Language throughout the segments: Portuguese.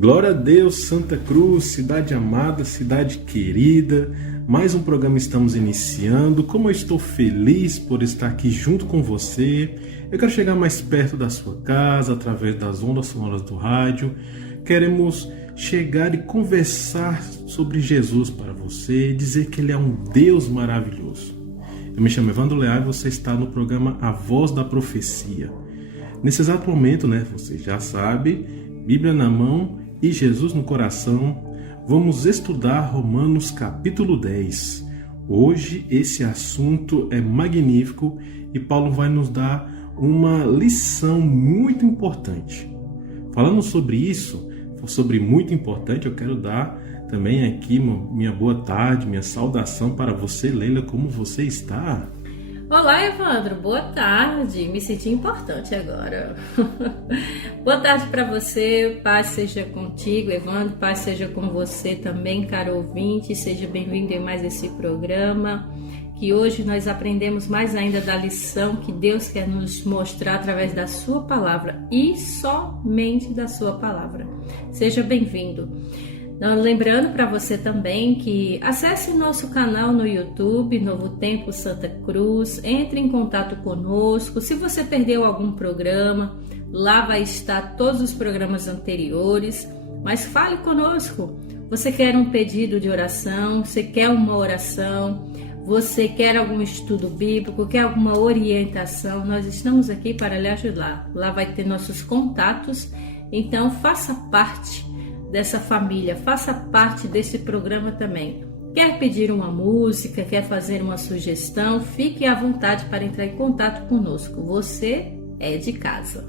Glória a Deus, Santa Cruz, cidade amada, cidade querida. Mais um programa estamos iniciando. Como eu estou feliz por estar aqui junto com você. Eu quero chegar mais perto da sua casa, através das ondas sonoras do rádio. Queremos chegar e conversar sobre Jesus para você, dizer que Ele é um Deus maravilhoso. Eu me chamo Evandro Leal e você está no programa A Voz da Profecia. Nesse exato momento, você já sabe, Bíblia na mão e Jesus no coração, vamos estudar Romanos capítulo 10. Hoje esse assunto é magnífico e Paulo vai nos dar uma lição muito importante. Falando sobre isso, sobre muito importante, eu quero dar também aqui minha boa tarde, minha saudação para você, Leila, como você está? Olá, Evandro, boa tarde, me senti importante agora. Boa tarde para você, paz seja contigo, Evandro, paz seja com você também, caro ouvinte, seja bem-vindo em mais esse programa, que hoje nós aprendemos mais ainda da lição que Deus quer nos mostrar através da sua palavra e somente da sua palavra. Seja bem-vindo. Lembrando para você também que acesse nosso canal no YouTube, Novo Tempo Santa Cruz, entre em contato conosco. Se você perdeu algum programa, lá vai estar todos os programas anteriores, mas fale conosco. Você quer um pedido de oração, você quer uma oração, você quer algum estudo bíblico, quer alguma orientação, nós estamos aqui para lhe ajudar. Lá vai ter nossos contatos, então faça parte dessa família, faça parte desse programa também. Quer pedir uma música, quer fazer uma sugestão, fique à vontade para entrar em contato conosco. Você é de casa.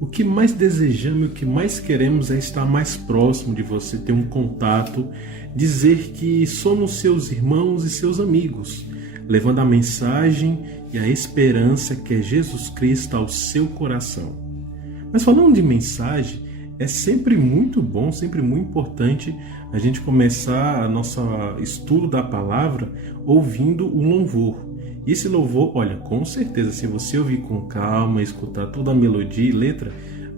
O que mais desejamos e o que mais queremos é estar mais próximo de você, ter um contato, dizer que somos seus irmãos e seus amigos, levando a mensagem e a esperança que é Jesus Cristo ao seu coração. Mas falando de mensagem, é sempre muito bom, sempre muito importante a gente começar a nosso estudo da palavra ouvindo um louvor. E esse louvor, olha, com certeza, se você ouvir com calma, escutar toda a melodia e letra,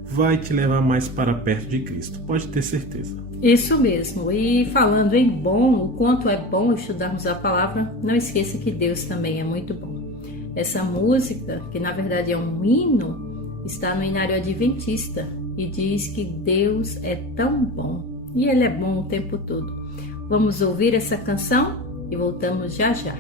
vai te levar mais para perto de Cristo, pode ter certeza. Isso mesmo, e falando em bom, o quanto é bom estudarmos a palavra, não esqueça que Deus também é muito bom. Essa música, que na verdade é um hino, está no Inário Adventista, e diz que Deus é tão bom e Ele é bom o tempo todo. Vamos ouvir essa canção e voltamos já já.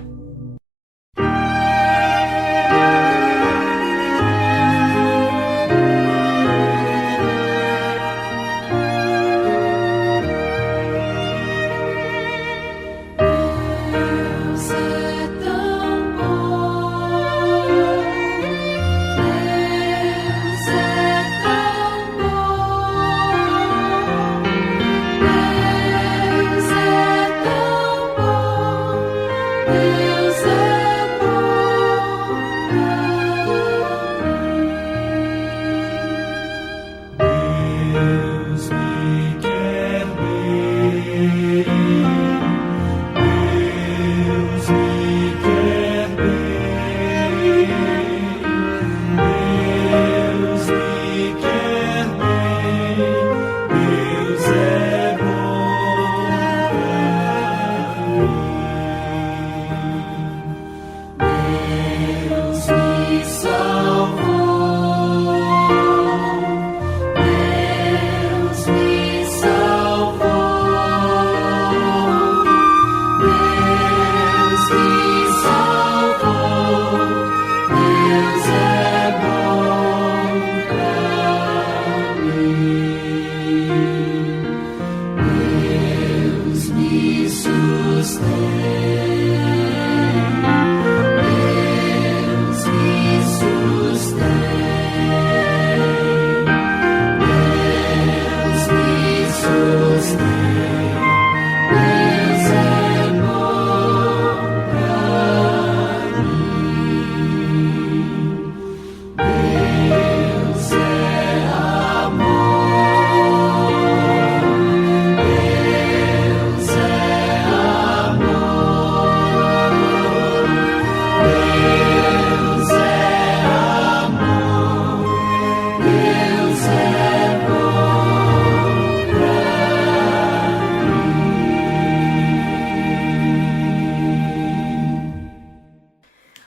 Deus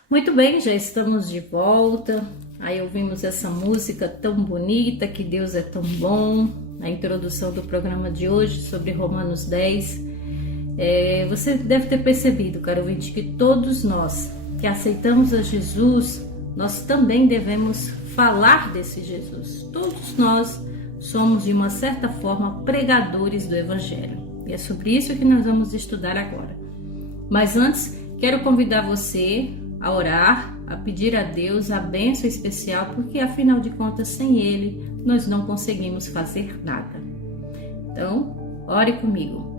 Muito bem, já estamos de volta. Aí ouvimos essa música tão bonita, que Deus é tão bom, na introdução do programa de hoje sobre Romanos 10. Você deve ter percebido, caro ouvinte, que todos nós que aceitamos a Jesus, nós também devemos falar desse Jesus. Todos nós somos, de uma certa forma, pregadores do Evangelho. E é sobre isso que nós vamos estudar agora. Mas antes, quero convidar você a orar, a pedir a Deus a bênção especial, porque afinal de contas, sem Ele, nós não conseguimos fazer nada. Então, ore comigo.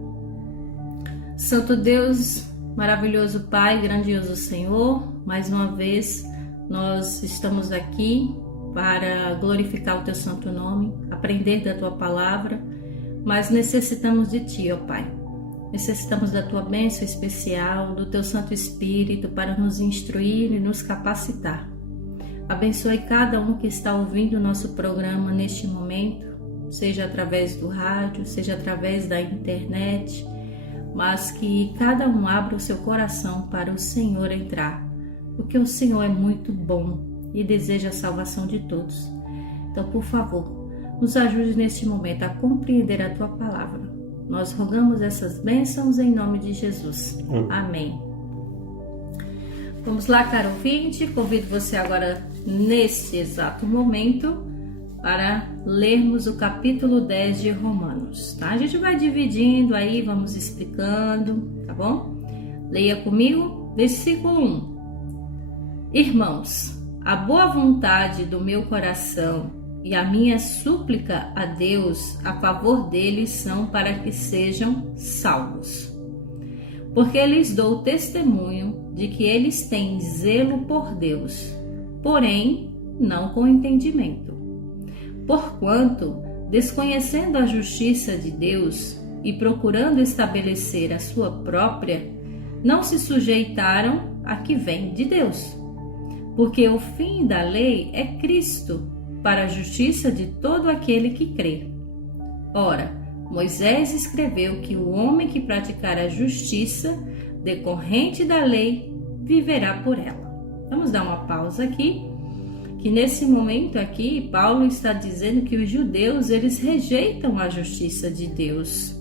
Santo Deus, maravilhoso Pai, grandioso Senhor, mais uma vez nós estamos aqui para glorificar o Teu santo nome, aprender da Tua palavra, mas necessitamos de Ti, ó Pai. Necessitamos da Tua bênção especial, do Teu Santo Espírito para nos instruir e nos capacitar. Abençoe cada um que está ouvindo o nosso programa neste momento, seja através do rádio, seja através da internet, mas que cada um abra o seu coração para o Senhor entrar, porque o Senhor é muito bom e deseja a salvação de todos. Então, por favor, nos ajude neste momento a compreender a Tua palavra. Nós rogamos essas bênçãos em nome de Jesus. Amém. Vamos lá, caro ouvinte. Convido você agora, neste exato momento, para lermos o capítulo 10 de Romanos, tá? A gente vai dividindo aí, vamos explicando, tá bom? Leia comigo, versículo 1. Irmãos, a boa vontade do meu coração e a minha súplica a Deus a favor deles são para que sejam salvos. Porque lhes dou testemunho de que eles têm zelo por Deus, porém não com entendimento. Porquanto, desconhecendo a justiça de Deus e procurando estabelecer a sua própria, não se sujeitaram à que vem de Deus. Porque o fim da lei é Cristo, para a justiça de todo aquele que crê. Ora, Moisés escreveu que o homem que praticar a justiça decorrente da lei viverá por ela. Vamos dar uma pausa aqui, que nesse momento aqui Paulo está dizendo que os judeus eles rejeitam a justiça de Deus.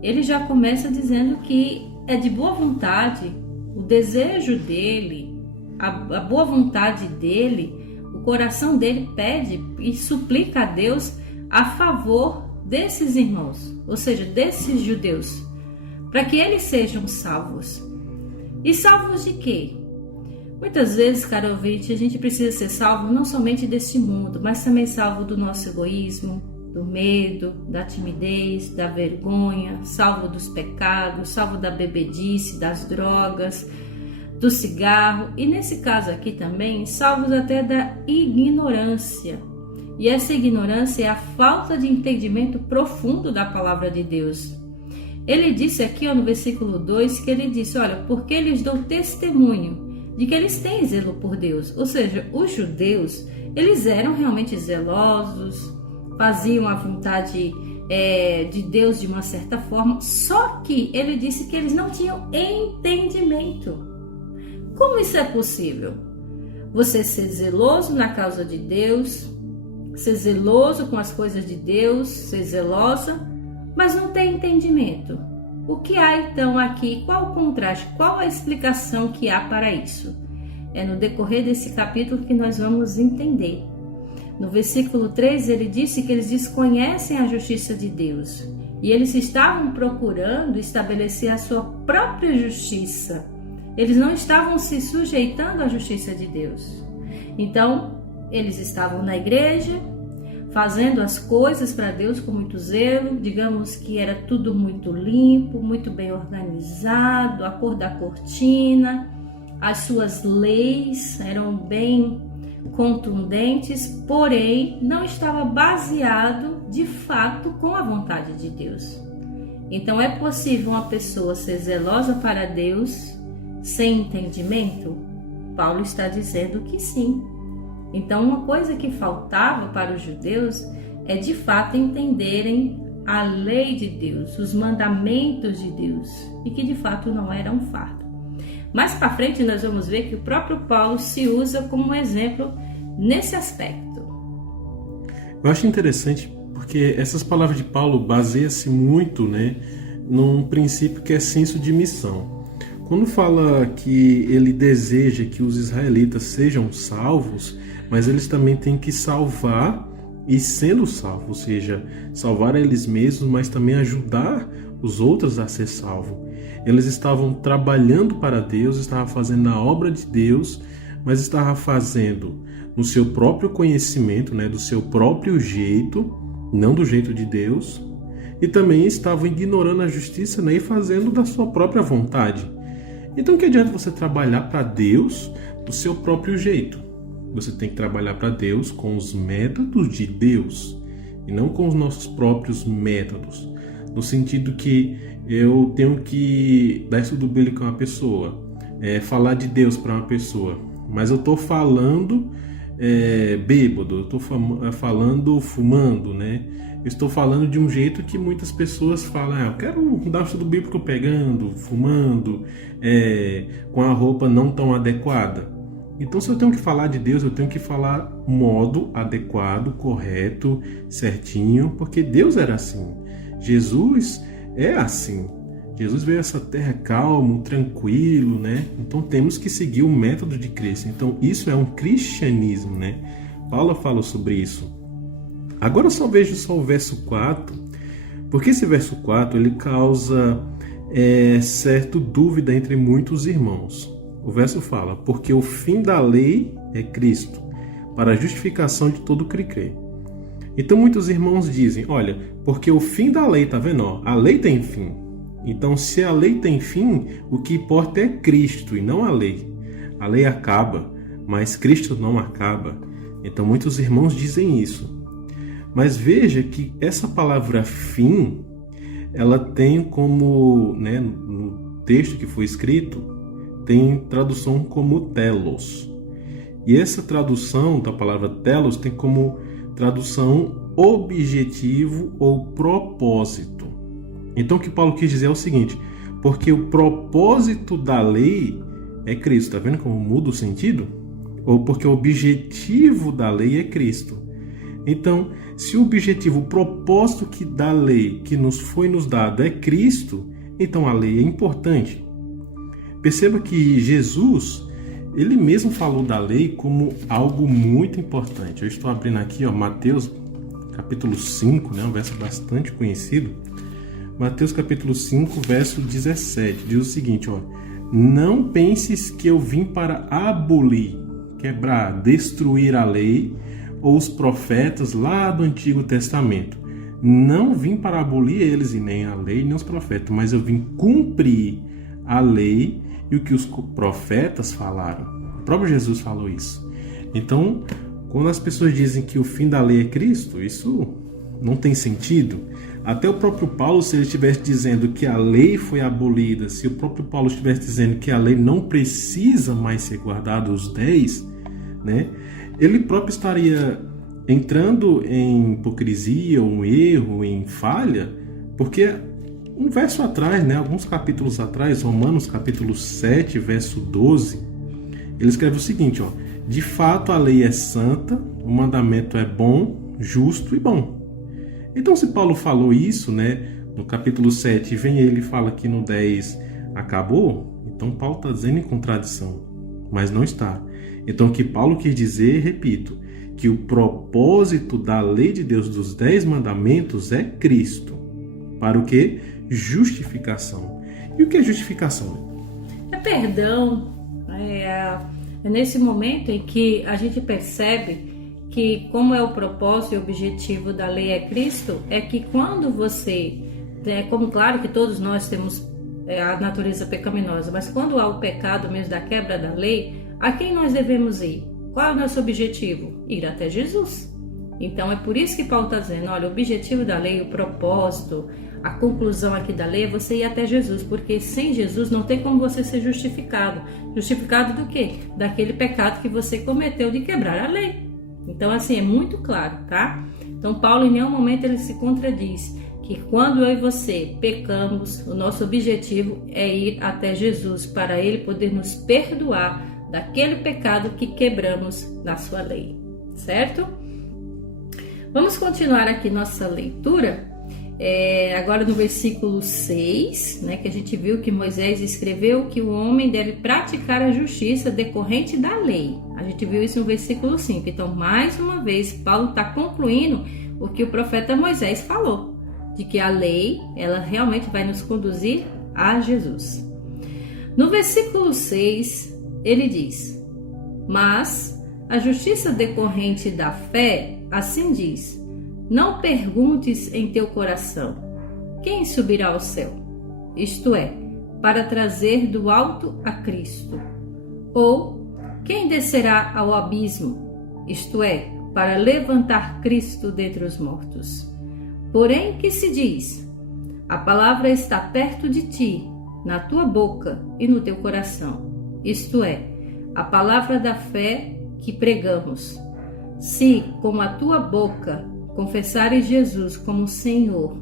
Ele já começa dizendo que é de boa vontade, o desejo dele, a boa vontade dele, o coração dele pede e suplica a Deus a favor desses irmãos, ou seja, desses judeus, para que eles sejam salvos. E salvos de quê? Muitas vezes, caro ouvinte, a gente precisa ser salvo não somente deste mundo, mas também salvo do nosso egoísmo, do medo, da timidez, da vergonha, salvo dos pecados, salvo da bebedice, das drogas, do cigarro e, nesse caso aqui também, salvos até da ignorância. E essa ignorância é a falta de entendimento profundo da palavra de Deus. Ele disse aqui no versículo 2 que ele disse, olha, porque lhes dou testemunho de que eles têm zelo por Deus. Ou seja, os judeus, eles eram realmente zelosos, faziam a vontade de Deus de uma certa forma, só que ele disse que eles não tinham entendimento. Como isso é possível? Você ser zeloso na causa de Deus, ser zeloso com as coisas de Deus, ser zelosa, mas não ter entendimento. O que há então aqui? Qual o contraste? Qual a explicação que há para isso? É no decorrer desse capítulo que nós vamos entender. No versículo 3 ele disse que eles desconhecem a justiça de Deus e eles estavam procurando estabelecer a sua própria justiça. Eles não estavam se sujeitando à justiça de Deus. Então, eles estavam na igreja, fazendo as coisas para Deus com muito zelo, digamos que era tudo muito limpo, muito bem organizado, a cor da cortina, as suas leis eram bem contundentes, porém não estava baseado de fato com a vontade de Deus. Então é possível uma pessoa ser zelosa para Deus sem entendimento? Paulo está dizendo que sim. Então uma coisa que faltava para os judeus é de fato entenderem a lei de Deus, os mandamentos de Deus, e que de fato não era um fardo. Mais para frente nós vamos ver que o próprio Paulo se usa como um exemplo nesse aspecto. Eu acho interessante porque essas palavras de Paulo baseiam-se muito, né, num princípio que é senso de missão. Quando fala que ele deseja que os israelitas sejam salvos, mas eles também têm que salvar e sendo salvos, ou seja, salvar eles mesmos, mas também ajudar os outros a ser salvos. Eles estavam trabalhando para Deus, estavam fazendo a obra de Deus, mas estavam fazendo no seu próprio conhecimento, né, do seu próprio jeito, não do jeito de Deus, e também estavam ignorando a justiça, né, e fazendo da sua própria vontade. Então, que adianta você trabalhar para Deus do seu próprio jeito? Você tem que trabalhar para Deus com os métodos de Deus e não com os nossos próprios métodos. No sentido que eu tenho que dar estudo bíblico a uma pessoa, falar de Deus para uma pessoa, mas eu estou falando bêbado, eu estou falando fumando, né? Eu estou falando de um jeito que muitas pessoas falam, eu quero dar o estudo bíblico pegando, fumando, com a roupa não tão adequada. Então, se eu tenho que falar de Deus, eu tenho que falar modo adequado, correto, certinho, porque Deus era assim. Jesus é assim. Jesus veio a essa terra calmo, tranquilo, né? Então, temos que seguir o método de Cristo. Então, isso é um cristianismo, né? Paulo fala sobre isso. Agora, eu só vejo o verso 4, porque esse verso 4 ele causa certa dúvida entre muitos irmãos. O verso fala, porque o fim da lei é Cristo, para a justificação de todo que crê. Então muitos irmãos dizem, olha, porque o fim da lei, tá vendo? Ó, a lei tem fim. Então se a lei tem fim, o que importa é Cristo e não a lei. A lei acaba, mas Cristo não acaba. Então muitos irmãos dizem isso. Mas veja que essa palavra fim, ela tem como, né, no texto que foi escrito, tem tradução como telos. E essa tradução da palavra telos tem como tradução objetivo ou propósito. Então o que Paulo quis dizer é o seguinte, porque o propósito da lei é Cristo. Está vendo como muda o sentido? Ou porque o objetivo da lei é Cristo. Então, se o objetivo, o propósito da lei que nos foi dado é Cristo, então a lei é importante. Perceba que Jesus, ele mesmo falou da lei como algo muito importante. Eu estou abrindo aqui, Mateus capítulo 5, né, um verso bastante conhecido. Mateus capítulo 5, verso 17, diz o seguinte, não penses que eu vim para abolir, quebrar, destruir a lei ou os profetas lá do Antigo Testamento. Não vim para abolir eles, e nem a lei, nem os profetas, mas eu vim cumprir a lei e o que os profetas falaram. O próprio Jesus falou isso. Então, quando as pessoas dizem que o fim da lei é Cristo, isso não tem sentido. Até o próprio Paulo, se ele estivesse dizendo que a lei foi abolida, se o próprio Paulo estivesse dizendo que a lei não precisa mais ser guardada, os 10, né, ele próprio estaria entrando em hipocrisia, um erro, em falha, porque um verso atrás, né, alguns capítulos atrás, Romanos capítulo 7, verso 12, ele escreve o seguinte, de fato a lei é santa, o mandamento é bom, justo e bom. Então se Paulo falou isso, né, no capítulo 7, vem ele e fala que no 10 acabou, então Paulo está dizendo em contradição, mas não está. Então o que Paulo quis dizer, repito, que o propósito da lei de Deus dos 10 mandamentos é Cristo. Para o quê? Justificação. E o que é justificação? É perdão. É nesse momento em que a gente percebe que como é o propósito e o objetivo da lei é Cristo, é que quando você, como claro que todos nós temos a natureza pecaminosa, mas quando há o pecado mesmo da quebra da lei, a quem nós devemos ir? Qual é o nosso objetivo? Ir até Jesus. Então é por isso que Paulo está dizendo, olha, o objetivo da lei, o propósito, a conclusão aqui da lei é você ir até Jesus, porque sem Jesus não tem como você ser justificado. Justificado do quê? Daquele pecado que você cometeu de quebrar a lei. Então assim, é muito claro, tá? Então Paulo em nenhum momento ele se contradiz, que quando eu e você pecamos, o nosso objetivo é ir até Jesus para Ele poder nos perdoar daquele pecado que quebramos na sua lei, certo? Vamos continuar aqui nossa leitura, agora no versículo 6, né, que a gente viu que Moisés escreveu que o homem deve praticar a justiça decorrente da lei. A gente viu isso no versículo 5. Então, mais uma vez, Paulo está concluindo o que o profeta Moisés falou, de que a lei, ela realmente vai nos conduzir a Jesus. No versículo 6, ele diz: mas a justiça decorrente da fé, assim diz: não perguntes em teu coração, quem subirá ao céu? Isto é, para trazer do alto a Cristo. Ou, quem descerá ao abismo? Isto é, para levantar Cristo dentre os mortos. Porém, que se diz? A palavra está perto de ti, na tua boca e no teu coração. Isto é, a palavra da fé que pregamos. Se, com a tua boca, confessares Jesus como Senhor,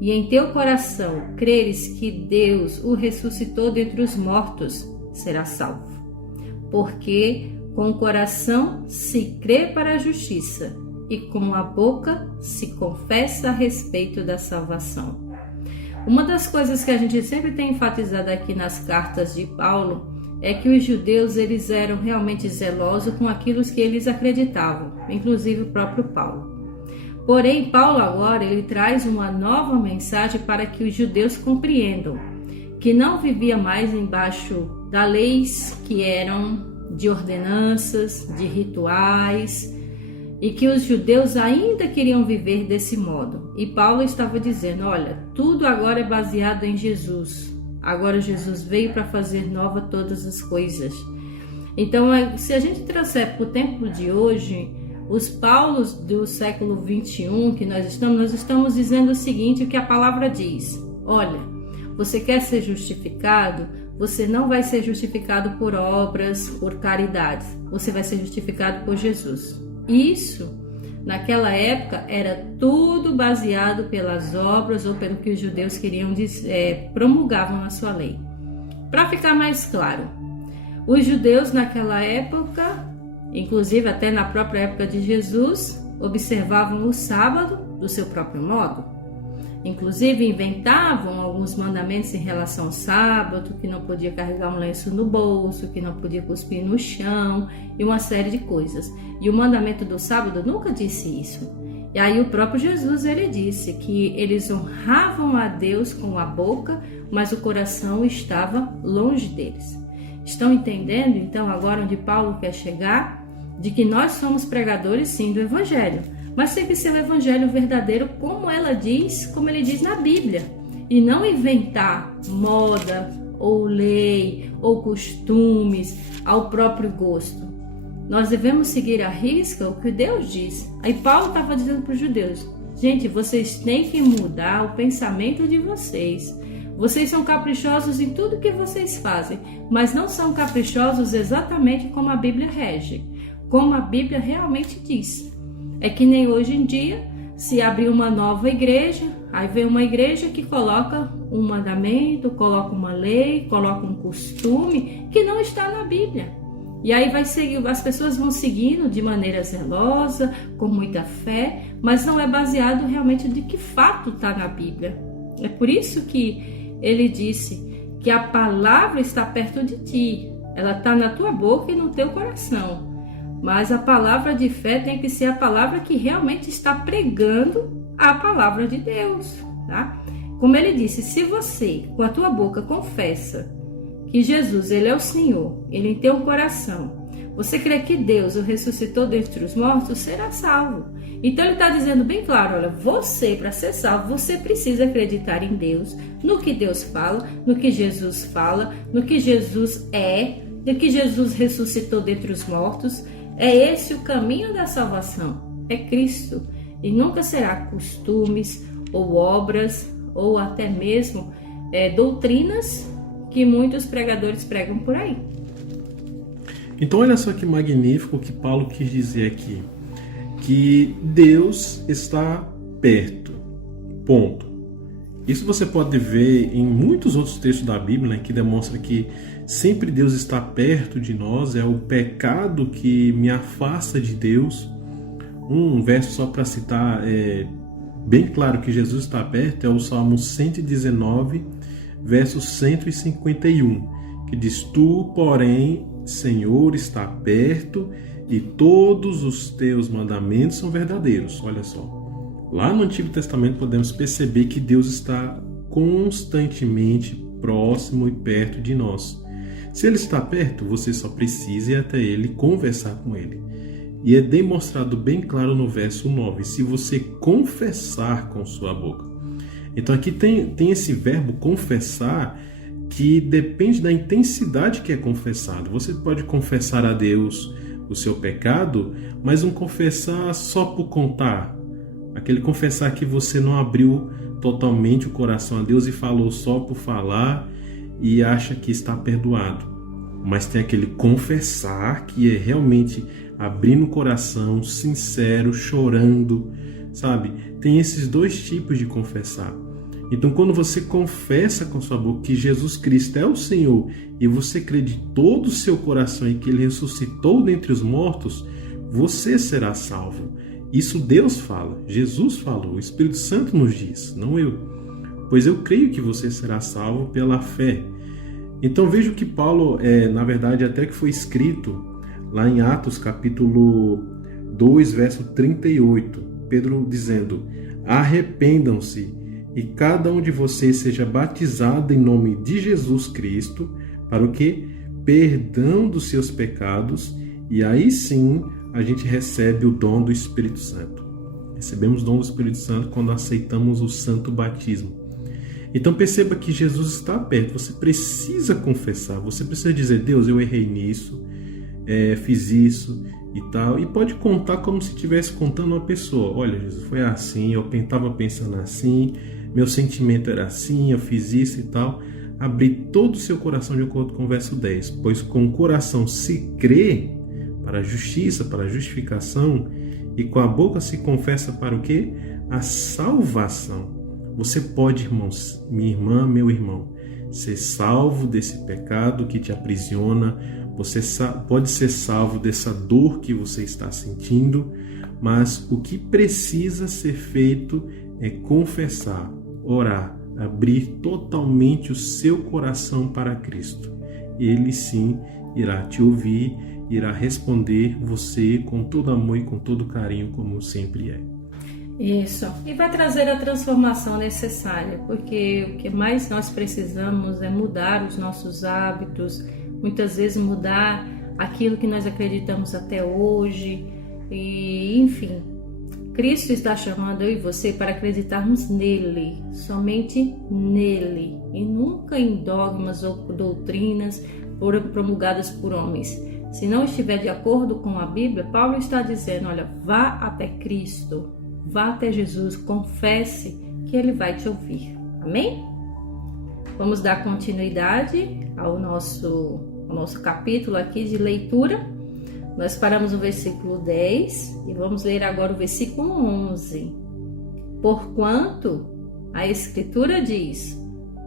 e em teu coração creres que Deus o ressuscitou dentre os mortos, serás salvo. Porque com o coração se crê para a justiça, e com a boca se confessa a respeito da salvação. Uma das coisas que a gente sempre tem enfatizado aqui nas cartas de Paulo é que os judeus, eles eram realmente zelosos com aquilo que eles acreditavam, inclusive o próprio Paulo. Porém, Paulo agora ele traz uma nova mensagem para que os judeus compreendam que não vivia mais embaixo das leis que eram de ordenanças, de rituais, e que os judeus ainda queriam viver desse modo. E Paulo estava dizendo: olha, tudo agora é baseado em Jesus. Agora Jesus veio para fazer nova todas as coisas. Então, se a gente trouxer para o tempo de hoje, os Paulos do século 21 que nós estamos dizendo o seguinte, o que a palavra diz: olha, você quer ser justificado? Você não vai ser justificado por obras, por caridades. Você vai ser justificado por Jesus. Isso, naquela época, era tudo baseado pelas obras ou pelo que os judeus queriam promulgavam na sua lei. Para ficar mais claro, os judeus naquela época, inclusive até na própria época de Jesus, observavam o sábado do seu próprio modo. Inclusive inventavam alguns mandamentos em relação ao sábado, que não podia carregar um lenço no bolso, que não podia cuspir no chão e uma série de coisas. E o mandamento do sábado nunca disse isso. E aí o próprio Jesus ele disse que eles honravam a Deus com a boca, mas o coração estava longe deles. Estão entendendo então agora onde Paulo quer chegar? De que nós somos pregadores sim do Evangelho, mas tem que ser o Evangelho verdadeiro como ele diz na Bíblia, e não inventar moda ou lei ou costumes ao próprio gosto. Nós devemos seguir à risca o que Deus diz. Aí Paulo estava dizendo para os judeus: gente, vocês têm que mudar o pensamento de vocês. Vocês são caprichosos em tudo que vocês fazem, mas não são caprichosos exatamente como a Bíblia rege, como a Bíblia realmente diz. É que nem hoje em dia, se abrir uma nova igreja, aí vem uma igreja que coloca um mandamento, coloca uma lei, coloca um costume que não está na Bíblia. E aí as pessoas vão seguindo de maneira zelosa, com muita fé, mas não é baseado realmente de que fato está na Bíblia. É por isso que ele disse que a palavra está perto de ti, ela está na tua boca e no teu coração. Mas a palavra de fé tem que ser a palavra que realmente está pregando a palavra de Deus, tá? Como ele disse, se você com a tua boca confessa que Jesus ele é o Senhor, ele em teu coração, você crê que Deus o ressuscitou dentre os mortos, será salvo. Então ele está dizendo bem claro, olha, você para ser salvo, você precisa acreditar em Deus, no que Deus fala, no que Jesus fala, no que Jesus é, no que Jesus ressuscitou dentre os mortos. É esse o caminho da salvação, é Cristo, e nunca será costumes ou obras ou até mesmo doutrinas que muitos pregadores pregam por aí. Então olha só que magnífico que Paulo quis dizer aqui, que Deus está perto, ponto. Isso você pode ver em muitos outros textos da Bíblia, né, que demonstra que sempre Deus está perto de nós, é o pecado que me afasta de Deus. Um verso só para citar, bem claro que Jesus está perto, é o Salmo 119, verso 151, que diz: Tu, porém, Senhor, está perto e todos os teus mandamentos são verdadeiros. Olha só. Lá no Antigo Testamento podemos perceber que Deus está constantemente próximo e perto de nós. Se Ele está perto, você só precisa ir até Ele e conversar com Ele. E é demonstrado bem claro no verso 9, se você confessar com sua boca. Então aqui tem esse verbo confessar, que depende da intensidade que é confessado. Você pode confessar a Deus o seu pecado, mas não confessar só por contar. Aquele confessar que você não abriu totalmente o coração a Deus e falou só por falar e acha que está perdoado. Mas tem aquele confessar que é realmente abrindo o coração, sincero, chorando, sabe? Tem esses dois tipos de confessar. Então, quando você confessa com sua boca que Jesus Cristo é o Senhor e você crê de todo o seu coração em que Ele ressuscitou dentre os mortos, você será salvo. Isso Deus fala, Jesus falou, o Espírito Santo nos diz, não eu. Pois eu creio que você será salvo pela fé. Então veja que Paulo, na verdade, até que foi escrito lá em Atos capítulo 2, verso 38, Pedro dizendo: Arrependam-se e cada um de vocês seja batizado em nome de Jesus Cristo, para o quê? Perdão dos seus pecados, e aí sim a gente recebe o dom do Espírito Santo. Recebemos o dom do Espírito Santo quando aceitamos o santo batismo. Então perceba que Jesus está perto, você precisa confessar, você precisa dizer: Deus, eu errei nisso, fiz isso e tal. E pode contar como se estivesse contando uma pessoa: olha, Jesus, foi assim, eu estava pensando assim, meu sentimento era assim, eu fiz isso e tal. Abrir todo o seu coração de acordo com o verso 10. Pois com o coração se crê para a justiça, para a justificação, e com a boca se confessa para o quê? A salvação. Você pode, irmãos, minha irmã, meu irmão, ser salvo desse pecado que te aprisiona. Você pode ser salvo dessa dor que você está sentindo, mas o que precisa ser feito é confessar, orar, abrir totalmente o seu coração para Cristo. Ele sim irá te ouvir, irá responder você com todo amor e com todo carinho, como sempre é. Isso, e vai trazer a transformação necessária, porque o que mais nós precisamos é mudar os nossos hábitos, muitas vezes mudar aquilo que nós acreditamos até hoje, e enfim, Cristo está chamando eu e você para acreditarmos nele, somente nele, e nunca em dogmas ou doutrinas promulgadas por homens. Se não estiver de acordo com a Bíblia, Paulo está dizendo: olha, vá até Cristo, vá até Jesus, confesse que Ele vai te ouvir. Amém? Vamos dar continuidade ao nosso capítulo aqui de leitura. Nós paramos no versículo 10 e vamos ler agora o versículo 11. Porquanto a Escritura diz: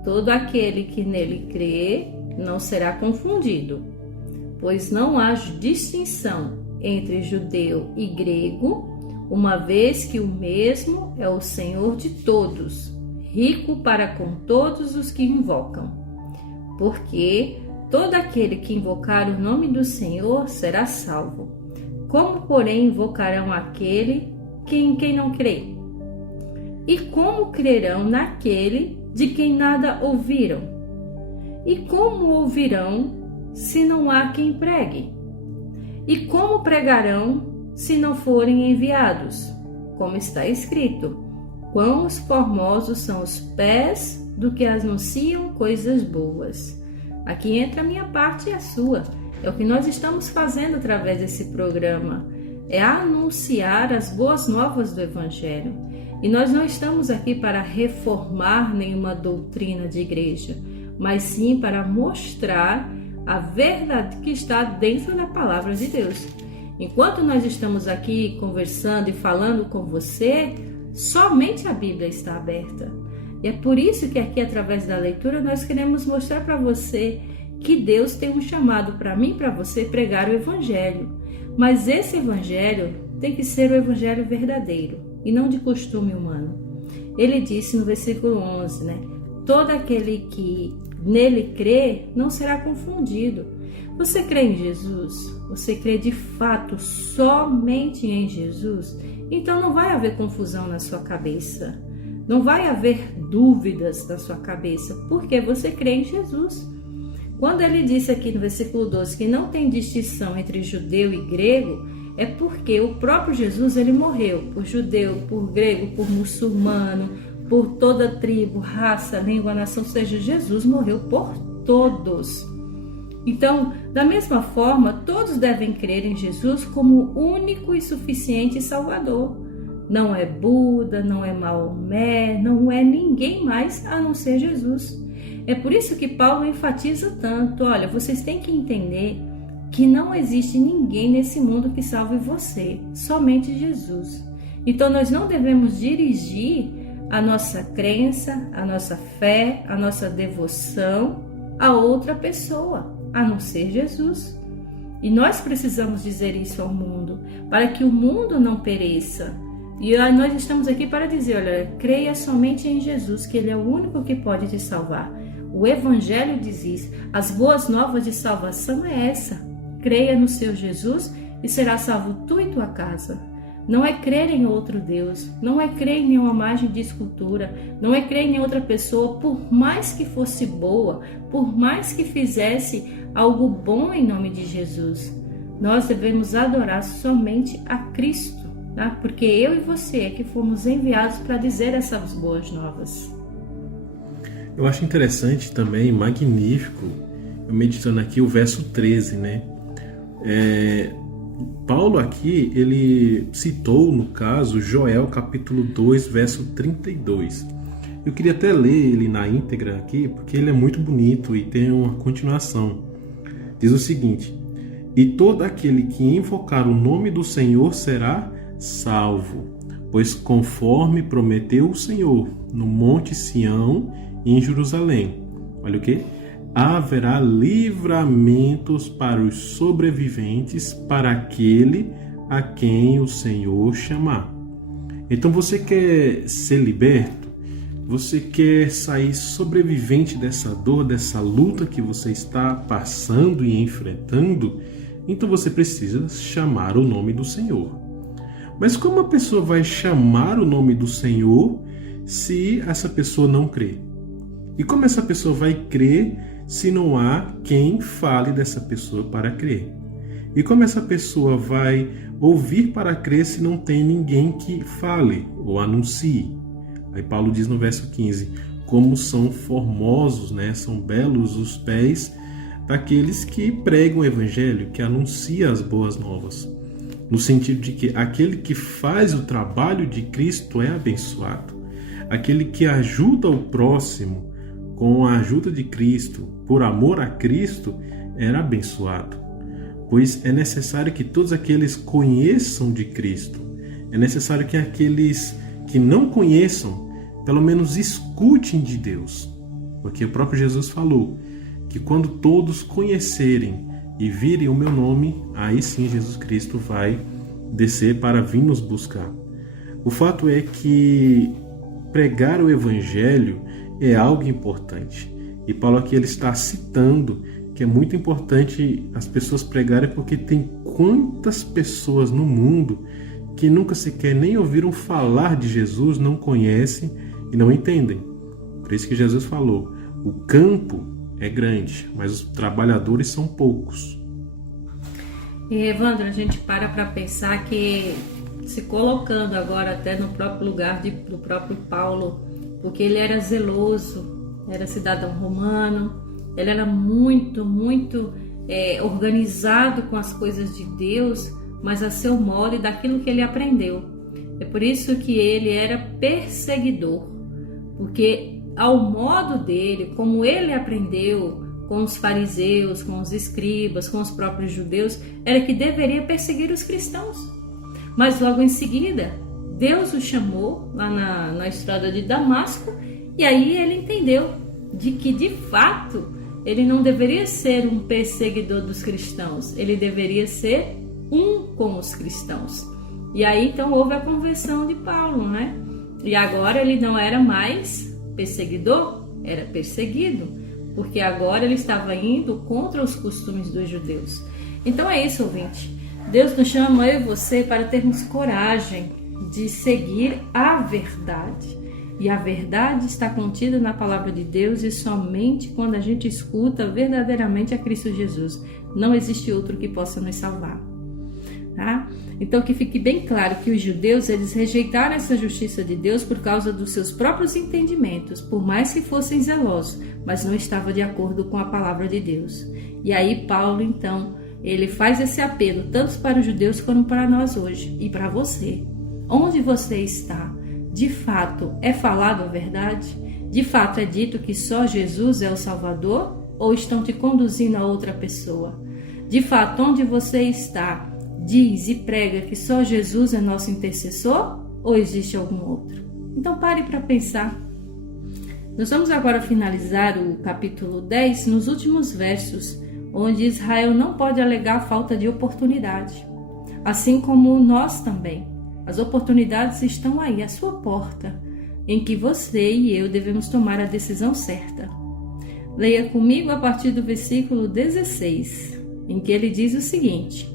todo aquele que nele crê não será confundido, pois não há distinção entre judeu e grego, uma vez que o mesmo é o Senhor de todos, rico para com todos os que invocam. Porque todo aquele que invocar o nome do Senhor será salvo. Como, porém, invocarão aquele em quem não crê? E como crerão naquele de quem nada ouviram? E como ouvirão se não há quem pregue? E como pregarão se não forem enviados? Como está escrito: quão formosos são os pés do que anunciam coisas boas. Aqui entra a minha parte e a sua. É o que nós estamos fazendo através desse programa. É anunciar as boas novas do Evangelho. E nós não estamos aqui para reformar nenhuma doutrina de igreja, mas sim para mostrar a verdade que está dentro da palavra de Deus. Enquanto nós estamos aqui conversando e falando com você, somente a Bíblia está aberta. E é por isso que aqui, através da leitura, nós queremos mostrar para você que Deus tem um chamado para mim e para você pregar o Evangelho. Mas esse Evangelho tem que ser o Evangelho verdadeiro e não de costume humano. Ele disse no versículo 11, né? Todo aquele que nele crê não será confundido. Você crê em Jesus? Você crê de fato somente em Jesus? Então não vai haver confusão na sua cabeça. Não vai haver dúvidas na sua cabeça, porque você crê em Jesus. Quando ele disse aqui no versículo 12 que não tem distinção entre judeu e grego, é porque o próprio Jesus ele morreu por judeu, por grego, por muçulmano, por toda tribo, raça, língua, nação, ou seja, Jesus morreu por todos. Então, da mesma forma, todos devem crer em Jesus como único e suficiente Salvador. Não é Buda, não é Maomé, não é ninguém mais a não ser Jesus. É por isso que Paulo enfatiza tanto, olha, vocês têm que entender que não existe ninguém nesse mundo que salve você, somente Jesus. Então nós não devemos dirigir a nossa crença, a nossa fé, a nossa devoção a outra pessoa, a não ser Jesus. E nós precisamos dizer isso ao mundo, para que o mundo não pereça. E nós estamos aqui para dizer, olha, creia somente em Jesus, que Ele é o único que pode te salvar. O Evangelho diz isso, as boas novas de salvação é essa. Creia no seu Jesus e será salvo tu e tua casa. Não é crer em outro Deus, não é crer em nenhuma imagem de escultura, não é crer em outra pessoa, por mais que fosse boa, por mais que fizesse algo bom em nome de Jesus. Nós devemos adorar somente a Cristo, tá? Porque eu e você é que fomos enviados para dizer essas boas novas. Eu acho interessante também, magnífico, eu meditando aqui o verso 13, né? Paulo aqui, ele citou, no caso, Joel capítulo 2, verso 32. Eu queria até ler ele na íntegra aqui, porque ele é muito bonito e tem uma continuação. Diz o seguinte: e todo aquele que invocar o nome do Senhor será salvo, pois conforme prometeu o Senhor no monte Sião e em Jerusalém. Olha o que? Haverá livramentos para os sobreviventes, para aquele a quem o Senhor chamar. Então você quer ser liberto? Você quer sair sobrevivente dessa dor, dessa luta que você está passando e enfrentando? Então você precisa chamar o nome do Senhor. Mas como a pessoa vai chamar o nome do Senhor se essa pessoa não crê? E como essa pessoa vai crer se não há quem fale dessa pessoa para crer? E como essa pessoa vai ouvir para crer se não tem ninguém que fale ou anuncie? Aí Paulo diz no verso 15, como são formosos, né? São belos os pés daqueles que pregam o evangelho, que anunciam as boas novas. No sentido de que aquele que faz o trabalho de Cristo é abençoado. Aquele que ajuda o próximo com a ajuda de Cristo, por amor a Cristo, era abençoado. Pois é necessário que todos aqueles conheçam de Cristo. É necessário que aqueles que não conheçam, pelo menos escutem de Deus. Porque o próprio Jesus falou que quando todos conhecerem e virem o meu nome, aí sim Jesus Cristo vai descer para vir nos buscar. O fato é que pregar o Evangelho é algo importante. E Paulo aqui ele está citando que é muito importante as pessoas pregarem, porque tem quantas pessoas no mundo que nunca sequer nem ouviram falar de Jesus, não conhecem e não entendem. Por isso que Jesus falou, o campo é grande, mas os trabalhadores são poucos. E Evandro, a gente para pensar que, se colocando agora até no próprio lugar do próprio Paulo, porque ele era zeloso, era cidadão romano, ele era muito organizado com as coisas de Deus, mas a seu modo e daquilo que ele aprendeu. É por isso que ele era perseguidor, porque ao modo dele, como ele aprendeu com os fariseus, com os escribas, com os próprios judeus, era que deveria perseguir os cristãos. Mas logo em seguida, Deus o chamou lá na estrada de Damasco, e aí ele entendeu de que, de fato, ele não deveria ser um perseguidor dos cristãos, ele deveria ser um com os cristãos. E aí então houve a conversão de Paulo, né? E agora ele não era mais perseguidor, era perseguido, porque agora ele estava indo contra os costumes dos judeus. Então é isso, ouvinte. Deus nos chama, eu e você, para termos coragem de seguir a verdade. E a verdade está contida na palavra de Deus, e somente quando a gente escuta verdadeiramente a Cristo Jesus. Não existe outro que possa nos salvar. Tá? Então que fique bem claro que os judeus, eles rejeitaram essa justiça de Deus por causa dos seus próprios entendimentos, por mais que fossem zelosos, mas não estava de acordo com a palavra de Deus. E aí Paulo, então, ele faz esse apelo tanto para os judeus como para nós hoje e para você. Onde você está? De fato, é falado a verdade? De fato é dito que só Jesus é o Salvador? Ou estão te conduzindo a outra pessoa? De fato, onde você está, diz e prega que só Jesus é nosso intercessor? Ou existe algum outro? Então pare para pensar. Nós vamos agora finalizar o capítulo 10 nos últimos versos, onde Israel não pode alegar falta de oportunidade, assim como nós também. As oportunidades estão aí à sua porta, em que você e eu devemos tomar a decisão certa. Leia comigo a partir do versículo 16, em que ele diz o seguinte: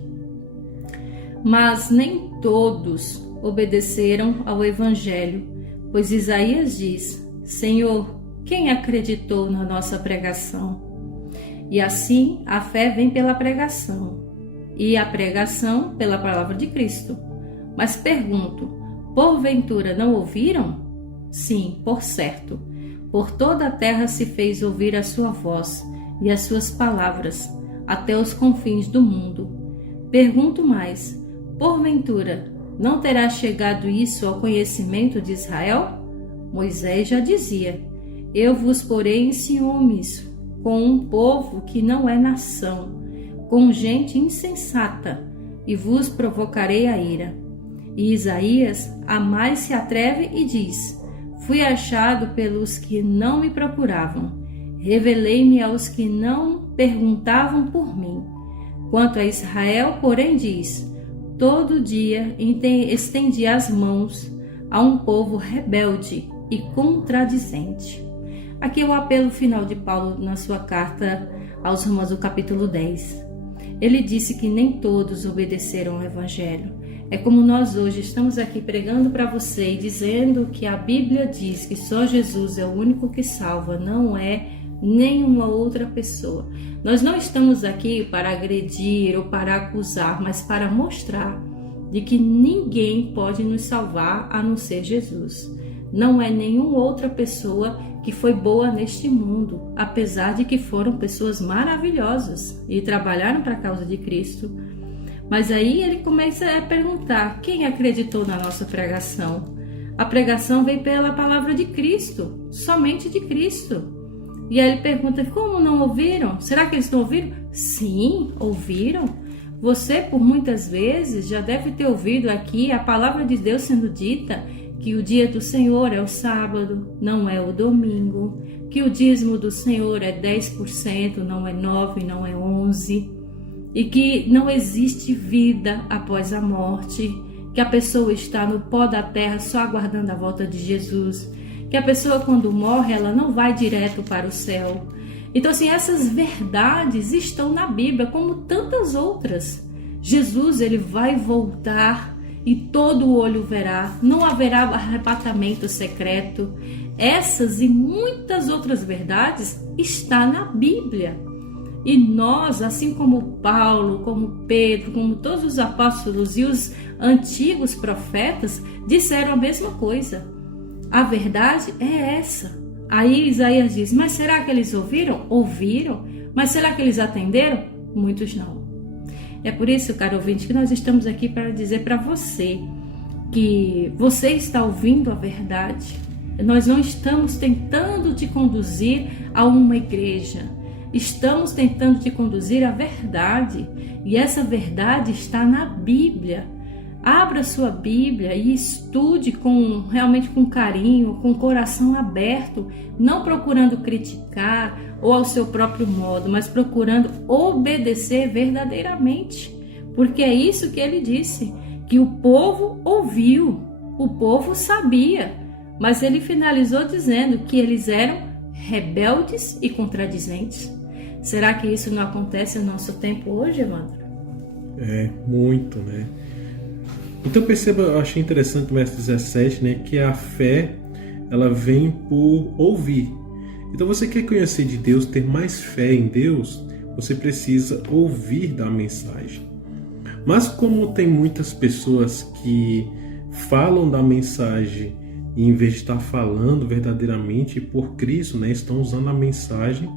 mas nem todos obedeceram ao Evangelho, pois Isaías diz: Senhor, quem acreditou na nossa pregação? E assim a fé vem pela pregação, e a pregação pela palavra de Cristo. Mas pergunto, porventura não ouviram? Sim, por certo. Por toda a terra se fez ouvir a sua voz e as suas palavras, até os confins do mundo. Pergunto mais, porventura não terá chegado isso ao conhecimento de Israel? Moisés já dizia: eu vos porei em ciúmes com um povo que não é nação, com gente insensata, e vos provocarei a ira. E Isaías a mais se atreve e diz: fui achado pelos que não me procuravam, revelei-me aos que não perguntavam por mim. Quanto a Israel, porém, diz: todo dia estendi as mãos a um povo rebelde e contradizente. Aqui é o apelo final de Paulo na sua carta aos Romanos, no capítulo 10. Ele disse que nem todos obedeceram ao Evangelho. É como nós hoje estamos aqui pregando para você e dizendo que a Bíblia diz que só Jesus é o único que salva, não é nenhuma outra pessoa. Nós não estamos aqui para agredir ou para acusar, mas para mostrar de que ninguém pode nos salvar a não ser Jesus. Não é nenhuma outra pessoa que foi boa neste mundo, apesar de que foram pessoas maravilhosas e trabalharam para a causa de Cristo. Mas aí ele começa a perguntar: quem acreditou na nossa pregação? A pregação veio pela palavra de Cristo, somente de Cristo. E aí ele pergunta: como não ouviram? Será que eles não ouviram? Sim, ouviram. Você, por muitas vezes, já deve ter ouvido aqui a palavra de Deus sendo dita, que o dia do Senhor é o sábado, não é o domingo, que o dízimo do Senhor é 10%, não é 9%, não é 11%. E que não existe vida após a morte, que a pessoa está no pó da terra só aguardando a volta de Jesus, que a pessoa quando morre ela não vai direto para o céu. Então assim, essas verdades estão na Bíblia como tantas outras. Jesus, ele vai voltar e todo olho verá, não haverá arrebatamento secreto. Essas e muitas outras verdades estão na Bíblia. E nós, assim como Paulo, como Pedro, como todos os apóstolos e os antigos profetas, disseram a mesma coisa. A verdade é essa. Aí Isaías diz: mas será que eles ouviram? Ouviram. Mas será que eles atenderam? Muitos não. É por isso, caro ouvinte, que nós estamos aqui para dizer para você que você está ouvindo a verdade. Nós não estamos tentando te conduzir a uma igreja. Estamos tentando te conduzir à verdade, e essa verdade está na Bíblia. Abra sua Bíblia e estude realmente com carinho, com o coração aberto, não procurando criticar ou ao seu próprio modo, mas procurando obedecer verdadeiramente. Porque é isso que ele disse, que o povo ouviu, o povo sabia, mas ele finalizou dizendo que eles eram rebeldes e contradizentes. Será que isso não acontece no nosso tempo hoje, Evandro? Muito, né? Então perceba, eu achei interessante o verso 17, né, que a fé, ela vem por ouvir. Então você quer conhecer de Deus, ter mais fé em Deus, você precisa ouvir da mensagem. Mas como tem muitas pessoas que falam da mensagem e em vez de estar falando verdadeiramente por Cristo, né, estão usando a mensagem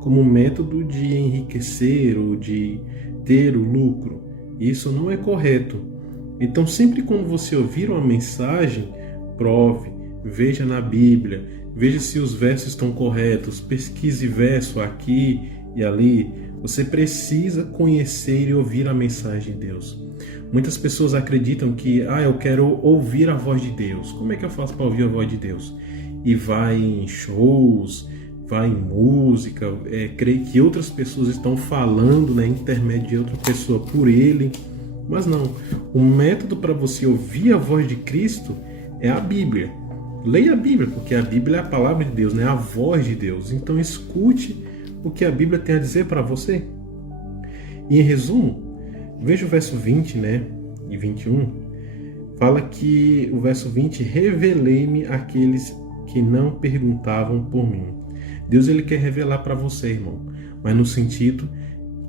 como método de enriquecer ou de ter o lucro. Isso não é correto. Então, sempre quando você ouvir uma mensagem, prove, veja na Bíblia, veja se os versos estão corretos, pesquise verso aqui e ali. Você precisa conhecer e ouvir a mensagem de Deus. Muitas pessoas acreditam que, eu quero ouvir a voz de Deus. Como é que eu faço para ouvir a voz de Deus? E vai em shows, vai em música, crê que outras pessoas estão falando, né, intermédio de outra pessoa por ele. Mas não, o método para você ouvir a voz de Cristo é a Bíblia. Leia a Bíblia, porque a Bíblia é a palavra de Deus, né? A voz de Deus. Então escute o que a Bíblia tem a dizer para você. E em resumo, veja o verso 20, né, e 21. Fala que o verso 20, revelei-me àqueles que não perguntavam por mim. Deus, ele quer revelar para você, irmão, mas no sentido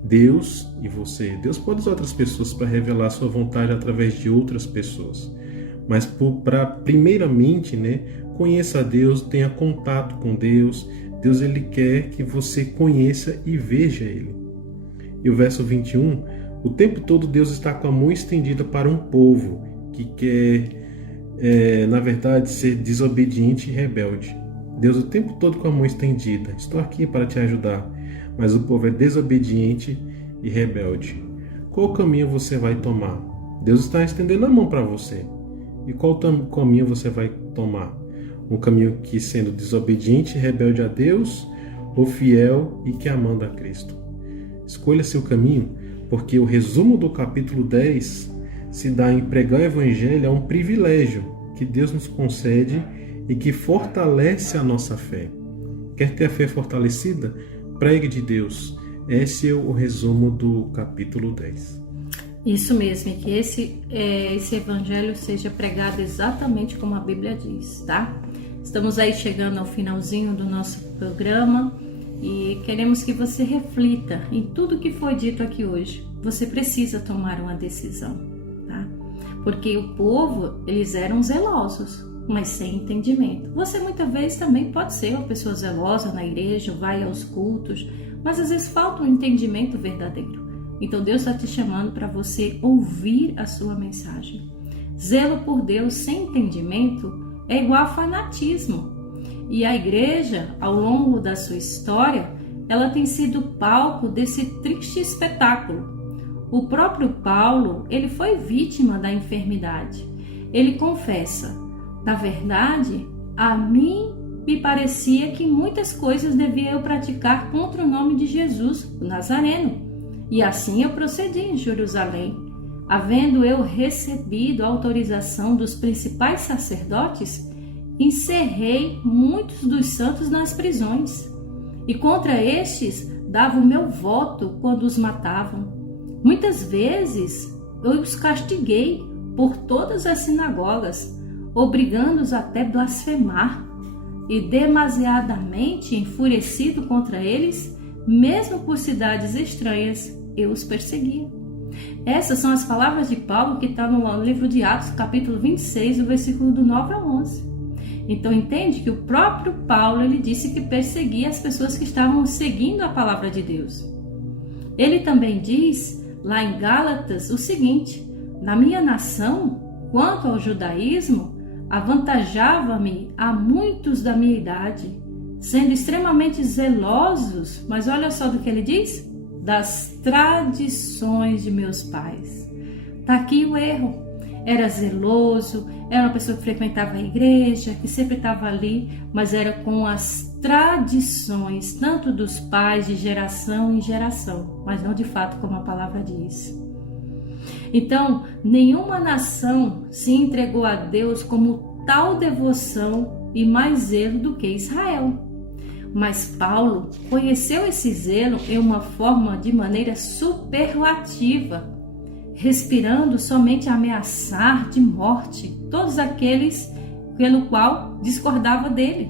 Deus e você. Deus pode usar outras pessoas para revelar a sua vontade através de outras pessoas. Mas primeiramente, né, conheça a Deus, tenha contato com Deus. Deus, ele quer que você conheça e veja ele. E o verso 21, o tempo todo Deus está com a mão estendida para um povo que quer, na verdade, ser desobediente e rebelde. Deus o tempo todo com a mão estendida. Estou aqui para te ajudar. Mas o povo é desobediente e rebelde. Qual caminho você vai tomar? Deus está estendendo a mão para você. E qual caminho você vai tomar? Um caminho que sendo desobediente e rebelde a Deus, ou fiel e que amando a Cristo? Escolha seu caminho, porque o resumo do capítulo 10 se dá em pregar o Evangelho, é um privilégio que Deus nos concede e que fortalece a nossa fé. Quer ter a fé fortalecida? Pregue de Deus. Esse é o resumo do capítulo 10. Isso mesmo, que esse evangelho seja pregado exatamente como a Bíblia diz, tá? Estamos aí chegando ao finalzinho do nosso programa e queremos que você reflita em tudo que foi dito aqui hoje. Você precisa tomar uma decisão, tá? Porque o povo, eles eram zelosos, mas sem entendimento. Você muitas vezes também pode ser uma pessoa zelosa na igreja, vai aos cultos, mas às vezes falta um entendimento verdadeiro. Então Deus está te chamando para você ouvir a sua mensagem. Zelo por Deus sem entendimento é igual a fanatismo. E a igreja, ao longo da sua história, ela tem sido palco desse triste espetáculo. O próprio Paulo, ele foi vítima da enfermidade. Ele confessa: na verdade, a mim me parecia que muitas coisas devia eu praticar contra o nome de Jesus, o Nazareno. E assim eu procedi em Jerusalém. Havendo eu recebido a autorização dos principais sacerdotes, encerrei muitos dos santos nas prisões. E contra estes dava o meu voto quando os matavam. Muitas vezes eu os castiguei por todas as sinagogas, obrigando-os até blasfemar, e demasiadamente enfurecido contra eles, mesmo por cidades estranhas, eu os perseguia. Essas são as palavras de Paulo que estão no livro de Atos, capítulo 26, o versículo do 9 ao 11. Então entende que o próprio Paulo, ele disse que perseguia as pessoas que estavam seguindo a palavra de Deus. Ele também diz, lá em Gálatas, o seguinte: na minha nação, quanto ao judaísmo, avantajava-me a muitos da minha idade, sendo extremamente zelosos, mas olha só do que ele diz, das tradições de meus pais. Está aqui o erro. era zeloso, era uma pessoa que frequentava a igreja, que sempre estava ali, mas era com as tradições, tanto dos pais, de geração em geração, mas não de fato como a palavra diz. Então, nenhuma nação se entregou a Deus como tal devoção e mais zelo do que Israel. Mas Paulo conheceu esse zelo em uma forma de maneira superlativa, respirando somente ameaçar de morte todos aqueles pelo qual discordava dele.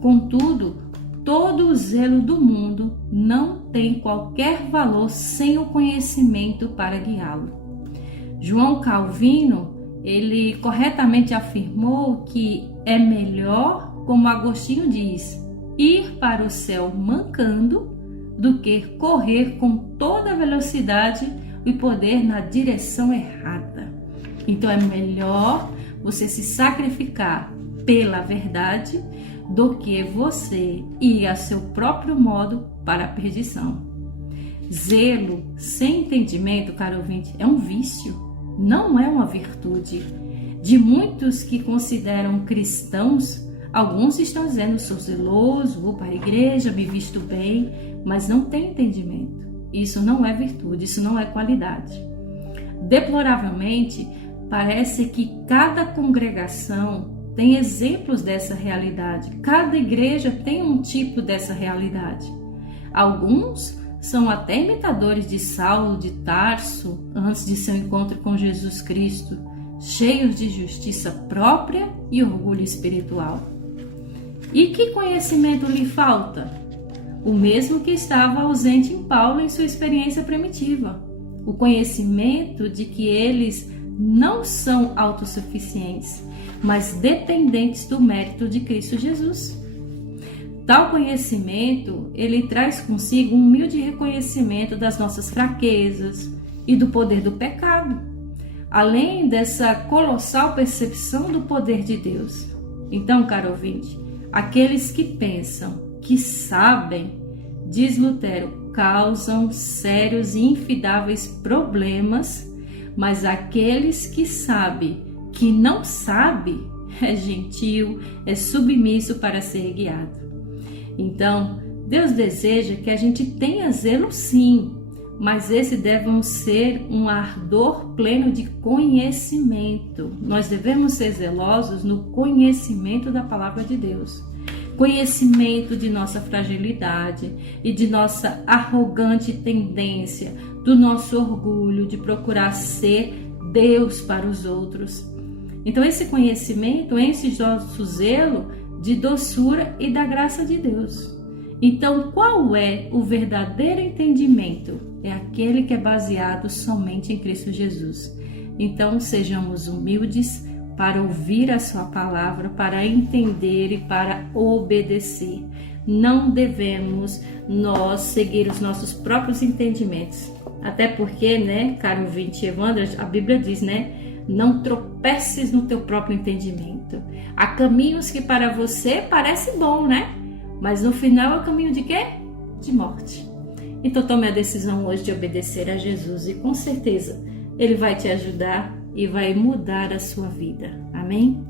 Contudo, todo o zelo do mundo não tem qualquer valor sem o conhecimento para guiá-lo. João Calvino, ele corretamente afirmou que é melhor, como Agostinho diz, ir para o céu mancando do que correr com toda a velocidade e poder na direção errada. Então é melhor você se sacrificar pela verdade do que você ir a seu próprio modo para a perdição. Zelo sem entendimento, caro ouvinte, é um vício, não é uma virtude. De muitos que consideram cristãos, alguns estão dizendo: sou zeloso, vou para a igreja, me visto bem, mas não tem entendimento. Isso não é virtude, isso não é qualidade. Deploravelmente, parece que cada congregação tem exemplos dessa realidade. Cada igreja tem um tipo dessa realidade. Alguns são até imitadores de Saulo de Tarso antes de seu encontro com Jesus Cristo, cheios de justiça própria e orgulho espiritual. E que conhecimento lhe falta? O mesmo que estava ausente em Paulo em sua experiência primitiva. O conhecimento de que eles não são autossuficientes, mas dependentes do mérito de Cristo Jesus. Tal conhecimento, ele traz consigo um humilde reconhecimento das nossas fraquezas e do poder do pecado, além dessa colossal percepção do poder de Deus. Então, caro ouvinte, aqueles que pensam que sabem, diz Lutero, causam sérios e infidáveis problemas, mas aqueles que sabem que não sabe é gentil, é submisso para ser guiado. Então, Deus deseja que a gente tenha zelo sim, mas esse deve ser um ardor pleno de conhecimento. Nós devemos ser zelosos no conhecimento da palavra de Deus. Conhecimento de nossa fragilidade e de nossa arrogante tendência, do nosso orgulho de procurar ser Deus para os outros. Então esse conhecimento enche nosso zelo de doçura e da graça de Deus. Então qual é o verdadeiro entendimento? É aquele que é baseado somente em Cristo Jesus. Então sejamos humildes para ouvir a sua palavra, para entender e para obedecer. Não devemos nós seguir os nossos próprios entendimentos. Até porque, caro ouvinte Evandro, a Bíblia diz, não tropeces no teu próprio entendimento. Há caminhos que para você parece bom, mas no final é o caminho de quê? De morte. Então tome a decisão hoje de obedecer a Jesus e com certeza Ele vai te ajudar e vai mudar a sua vida. Amém?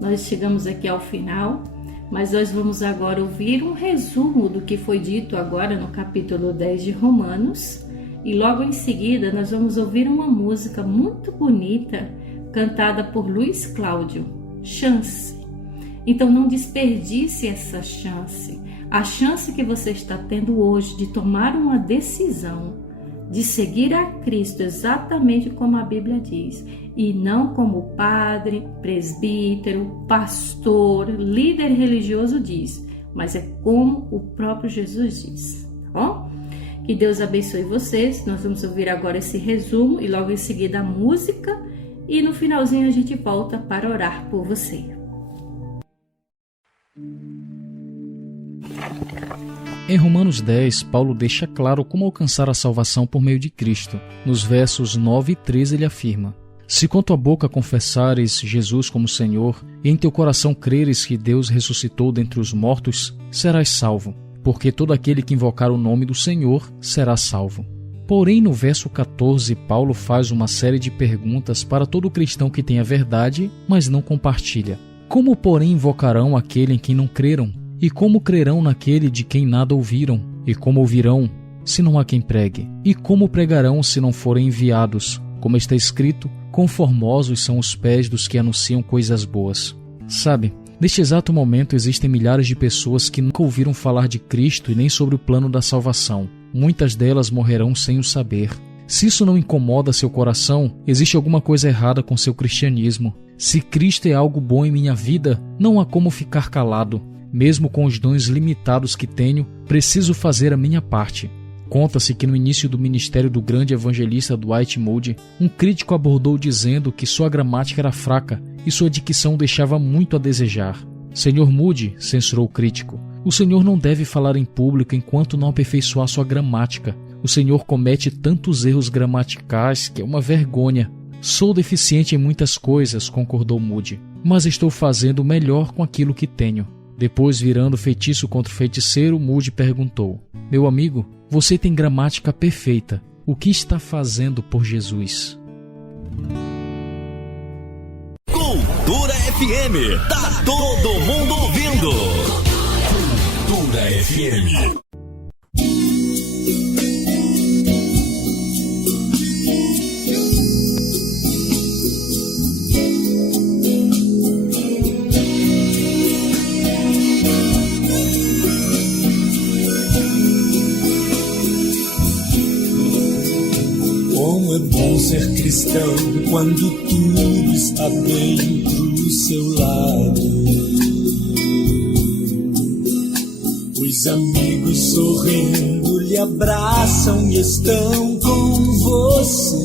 Nós chegamos aqui ao final, mas nós vamos agora ouvir um resumo do que foi dito agora no capítulo 10 de Romanos, e logo em seguida nós vamos ouvir uma música muito bonita cantada por Luiz Cláudio, Chance. Então não desperdice essa chance, a chance que você está tendo hoje de tomar uma decisão, de seguir a Cristo exatamente como a Bíblia diz, e não como padre, presbítero, pastor, líder religioso diz, mas é como o próprio Jesus diz, tá bom? Que Deus abençoe vocês. Nós vamos ouvir agora esse resumo e logo em seguida a música, e no finalzinho a gente volta para orar por você. Em Romanos 10, Paulo deixa claro como alcançar a salvação por meio de Cristo. Nos versos 9 e 13 ele afirma: Se com tua boca confessares Jesus como Senhor, e em teu coração creres que Deus ressuscitou dentre os mortos, serás salvo, porque todo aquele que invocar o nome do Senhor será salvo. Porém, no verso 14, Paulo faz uma série de perguntas para todo cristão que tem a verdade, mas não compartilha. Como, porém, invocarão aquele em quem não creram? E como crerão naquele de quem nada ouviram? E como ouvirão, se não há quem pregue? E como pregarão se não forem enviados? Como está escrito, conformosos são os pés dos que anunciam coisas boas. Sabe, neste exato momento existem milhares de pessoas que nunca ouviram falar de Cristo e nem sobre o plano da salvação. Muitas delas morrerão sem o saber. Se isso não incomoda seu coração, existe alguma coisa errada com seu cristianismo. Se Cristo é algo bom em minha vida, não há como ficar calado. Mesmo com os dons limitados que tenho, preciso fazer a minha parte. Conta-se que no início do ministério do grande evangelista Dwight Moody, um crítico abordou dizendo que sua gramática era fraca e sua dicção deixava muito a desejar. Senhor Moody, censurou o crítico, o senhor não deve falar em público enquanto não aperfeiçoar sua gramática. O senhor comete tantos erros gramaticais que é uma vergonha. Sou deficiente em muitas coisas, concordou Moody, mas estou fazendo o melhor com aquilo que tenho. Depois, virando feitiço contra o feiticeiro, Moody perguntou: meu amigo, você tem gramática perfeita. O que está fazendo por Jesus? Cultura FM. Tá todo mundo ouvindo. Cultura FM. Como é bom ser cristão quando tudo está bem pro seu lado. Os amigos sorrindo lhe abraçam e estão com você.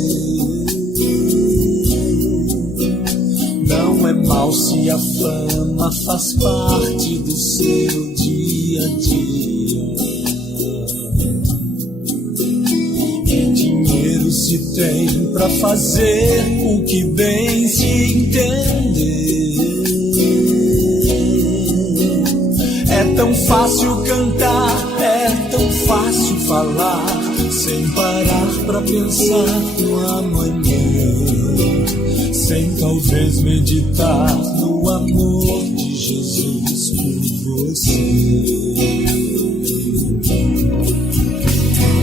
Não é mal se a fama faz parte do seu dia a dia. Se tem pra fazer o que bem se entender. É tão fácil cantar, é tão fácil falar, sem parar pra pensar no amanhã, sem talvez meditar no amor de Jesus por você.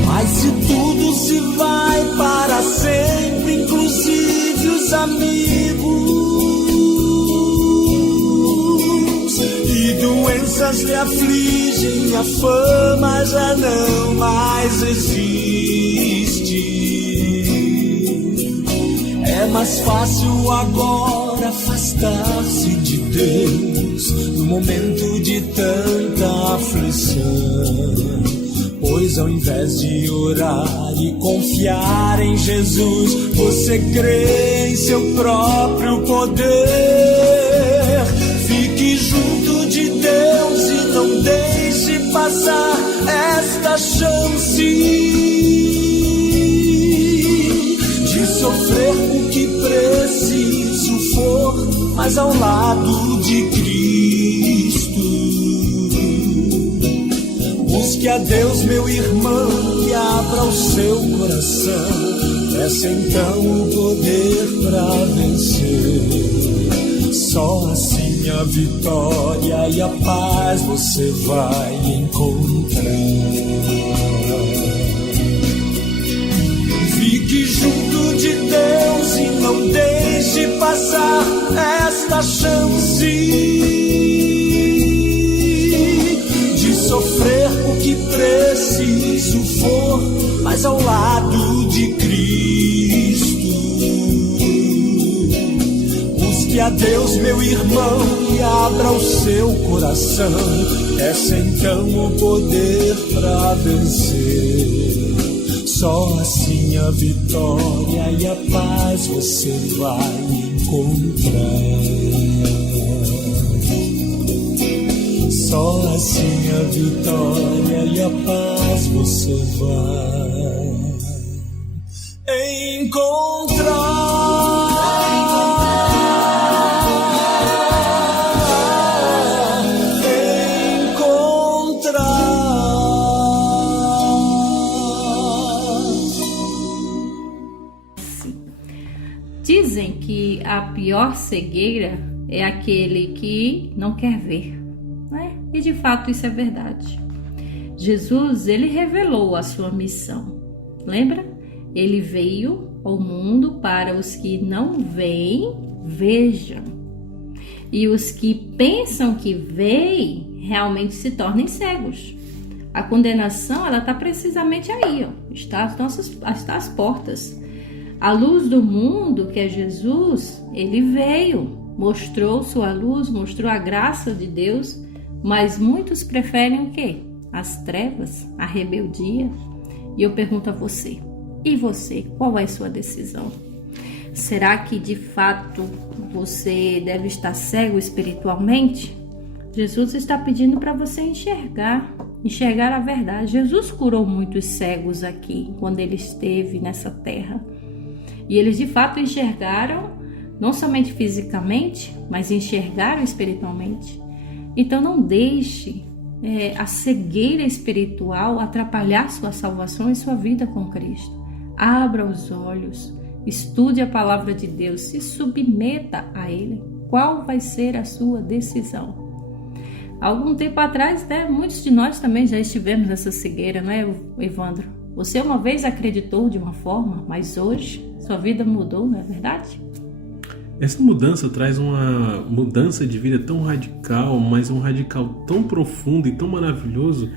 Mas se tudo se vai para sempre, inclusive os amigos, e doenças lhe afligem, a fama já não mais existe. É mais fácil agora afastar-se de Deus no momento de tanta aflição. Pois ao invés de orar e confiar em Jesus, você crê em seu próprio poder. Fique junto de Deus e não deixe passar esta chance de sofrer o que preciso for, mas ao lado de Cristo. Busque a Deus, meu irmão, e abra o seu coração. Peça então o poder pra vencer. Só assim a vitória e a paz você vai encontrar. Fique junto de Deus e não deixe passar esta chance sofrer o que preciso for, mas ao lado de Cristo. Busque a Deus, meu irmão, e abra o seu coração. Peça então o poder pra vencer. Só assim a vitória e a paz você vai encontrar. Só assim a vitória e a paz você vai encontrar. que a pior cegueira é aquele que não quer ver, né? E de fato isso é verdade. Jesus, ele revelou a sua missão. Lembra? Ele veio ao mundo para os que não veem, vejam. E os que pensam que veem, realmente se tornem cegos. A condenação, ela está precisamente aí, ó. Está às portas. A luz do mundo, que é Jesus, ele veio, mostrou sua luz, mostrou a graça de Deus, mas muitos preferem o quê? As trevas, a rebeldia. E eu pergunto a você, e você, qual é a sua decisão? Será que de fato você deve estar cego espiritualmente? Jesus está pedindo para você enxergar a verdade. Jesus curou muitos cegos aqui, quando ele esteve nessa terra. E eles de fato enxergaram, não somente fisicamente, mas enxergaram espiritualmente. Então não deixe a cegueira espiritual atrapalhar sua salvação e sua vida com Cristo. Abra os olhos, estude a palavra de Deus, se submeta a Ele. Qual vai ser a sua decisão? Algum tempo atrás, muitos de nós também já estivemos nessa cegueira, não é, Evandro? Você uma vez acreditou de uma forma, mas hoje sua vida mudou, não é verdade? Essa mudança traz uma mudança de vida tão radical, mas um radical tão profundo e tão maravilhoso,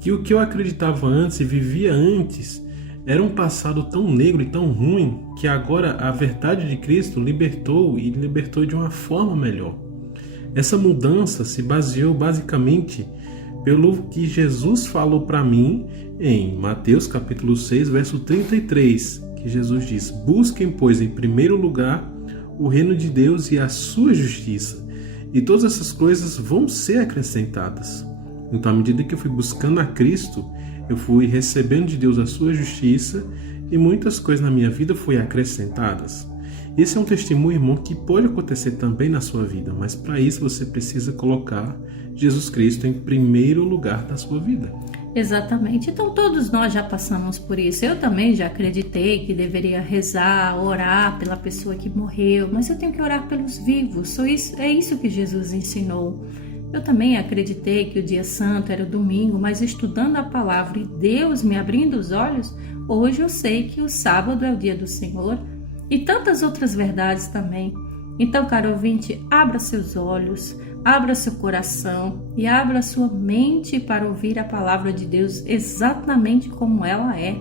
que o que eu acreditava antes e vivia antes era um passado tão negro e tão ruim, que agora a verdade de Cristo libertou e libertou de uma forma melhor. Essa mudança se baseou basicamente pelo que Jesus falou para mim em Mateus capítulo 6, verso 33, que Jesus diz: busquem, pois, em primeiro lugar o reino de Deus e a sua justiça, e todas essas coisas vão ser acrescentadas. Então, à medida que eu fui buscando a Cristo, eu fui recebendo de Deus a sua justiça, e muitas coisas na minha vida foram acrescentadas. Esse é um testemunho, irmão, que pode acontecer também na sua vida, mas para isso você precisa colocar Jesus Cristo em primeiro lugar da sua vida. Exatamente. Então todos nós já passamos por isso. Eu também já acreditei que deveria rezar, orar pela pessoa que morreu, mas eu tenho que orar pelos vivos. É isso que Jesus ensinou. Eu também acreditei que o dia santo era o domingo, mas estudando a palavra e Deus me abrindo os olhos, hoje eu sei que o sábado é o dia do Senhor e tantas outras verdades também. Então, caro ouvinte, abra seus olhos, abra seu coração e abra sua mente para ouvir a palavra de Deus exatamente como ela é.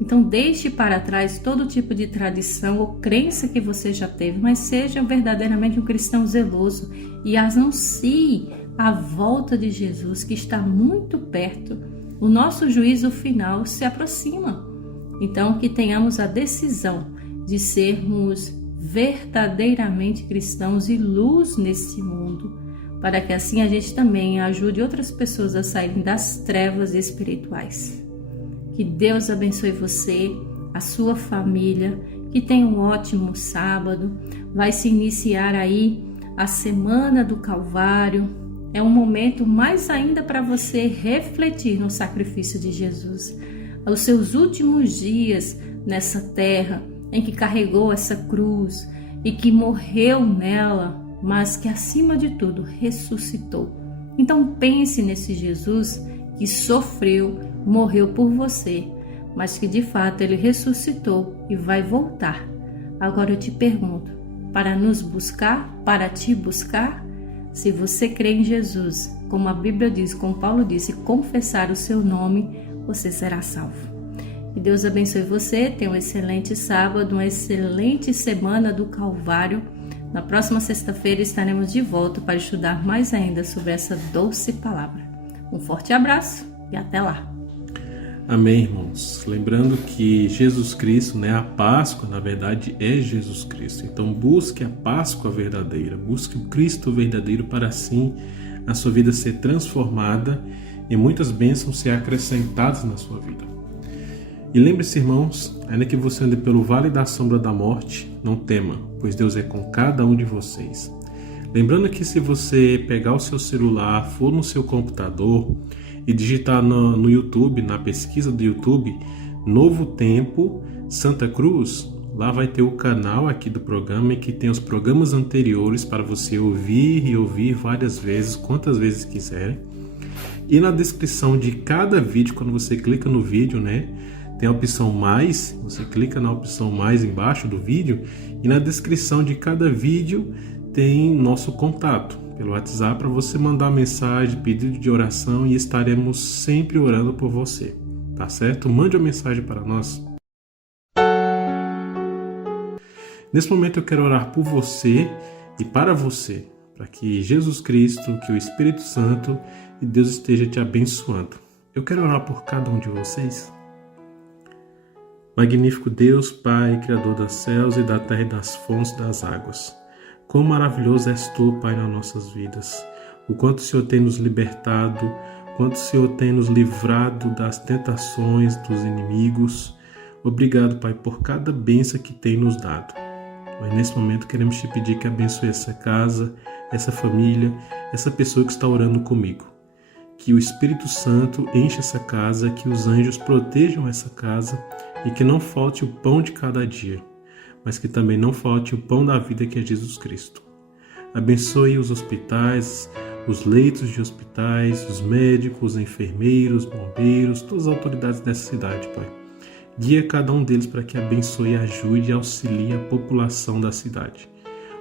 Então deixe para trás todo tipo de tradição ou crença que você já teve, mas seja verdadeiramente um cristão zeloso e anuncie a volta de Jesus, que está muito perto. O nosso juízo final se aproxima. Então que tenhamos a decisão de sermos verdadeiramente cristãos e luz nesse mundo, para que assim a gente também ajude outras pessoas a saírem das trevas espirituais. Que Deus abençoe você, a sua família, que tenha um ótimo sábado. Vai se iniciar aí a Semana do Calvário. É um momento mais ainda para você refletir no sacrifício de Jesus. Os seus últimos dias nessa terra, em que carregou essa cruz e que morreu nela, mas que acima de tudo ressuscitou. Então pense nesse Jesus que sofreu, morreu por você, mas que de fato ele ressuscitou e vai voltar. Agora eu te pergunto, para nos buscar, para te buscar, se você crê em Jesus, como a Bíblia diz, como Paulo disse, confessar o seu nome, você será salvo. Que Deus abençoe você, tenha um excelente sábado, uma excelente semana do Calvário. Na próxima sexta-feira estaremos de volta para estudar mais ainda sobre essa doce palavra. Um forte abraço e até lá. Amém, irmãos. Lembrando que Jesus Cristo, a Páscoa, na verdade, é Jesus Cristo. Então busque a Páscoa verdadeira, busque o Cristo verdadeiro para assim a sua vida ser transformada e muitas bênçãos ser acrescentadas na sua vida. E lembre-se, irmãos, ainda que você ande pelo vale da sombra da morte, não tema, pois Deus é com cada um de vocês. Lembrando que se você pegar o seu celular, for no seu computador e digitar no YouTube, na pesquisa do YouTube, Novo Tempo Santa Cruz, Lá vai ter o canal aqui do programa, que tem os programas anteriores para você ouvir e ouvir várias vezes, quantas vezes quiser. E na descrição de cada vídeo, quando você clica no vídeo, né, tem a opção mais, você clica na opção mais embaixo do vídeo, e na descrição de cada vídeo tem nosso contato pelo WhatsApp para você mandar mensagem, pedido de oração, e estaremos sempre orando por você, tá certo? Mande uma mensagem para nós. Nesse momento eu quero orar por você e para você, para que Jesus Cristo, que o Espírito Santo e Deus esteja te abençoando. Eu quero orar por cada um de vocês. Magnífico Deus, Pai, Criador dos céus e da terra e das fontes das águas. Quão maravilhoso és Tu, Pai, nas nossas vidas. O quanto o Senhor tem nos libertado, o quanto o Senhor tem nos livrado das tentações dos inimigos. Obrigado, Pai, por cada bênção que tem nos dado. Mas nesse momento queremos te pedir que abençoe essa casa, essa família, essa pessoa que está orando comigo. Que o Espírito Santo enche essa casa, que os anjos protejam essa casa e que não falte o pão de cada dia, mas que também não falte o pão da vida, que é Jesus Cristo. Abençoe os hospitais, os leitos de hospitais, os médicos, os enfermeiros, bombeiros, todas as autoridades dessa cidade, Pai. Guia cada um deles para que abençoe, ajude e auxilie a população da cidade.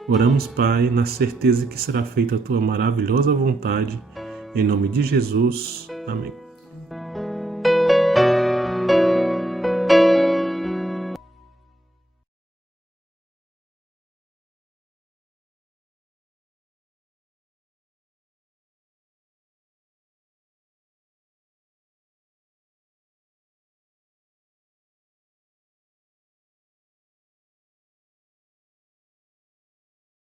Oramos, Pai, na certeza que será feita a Tua maravilhosa vontade. Em nome de Jesus. Amém.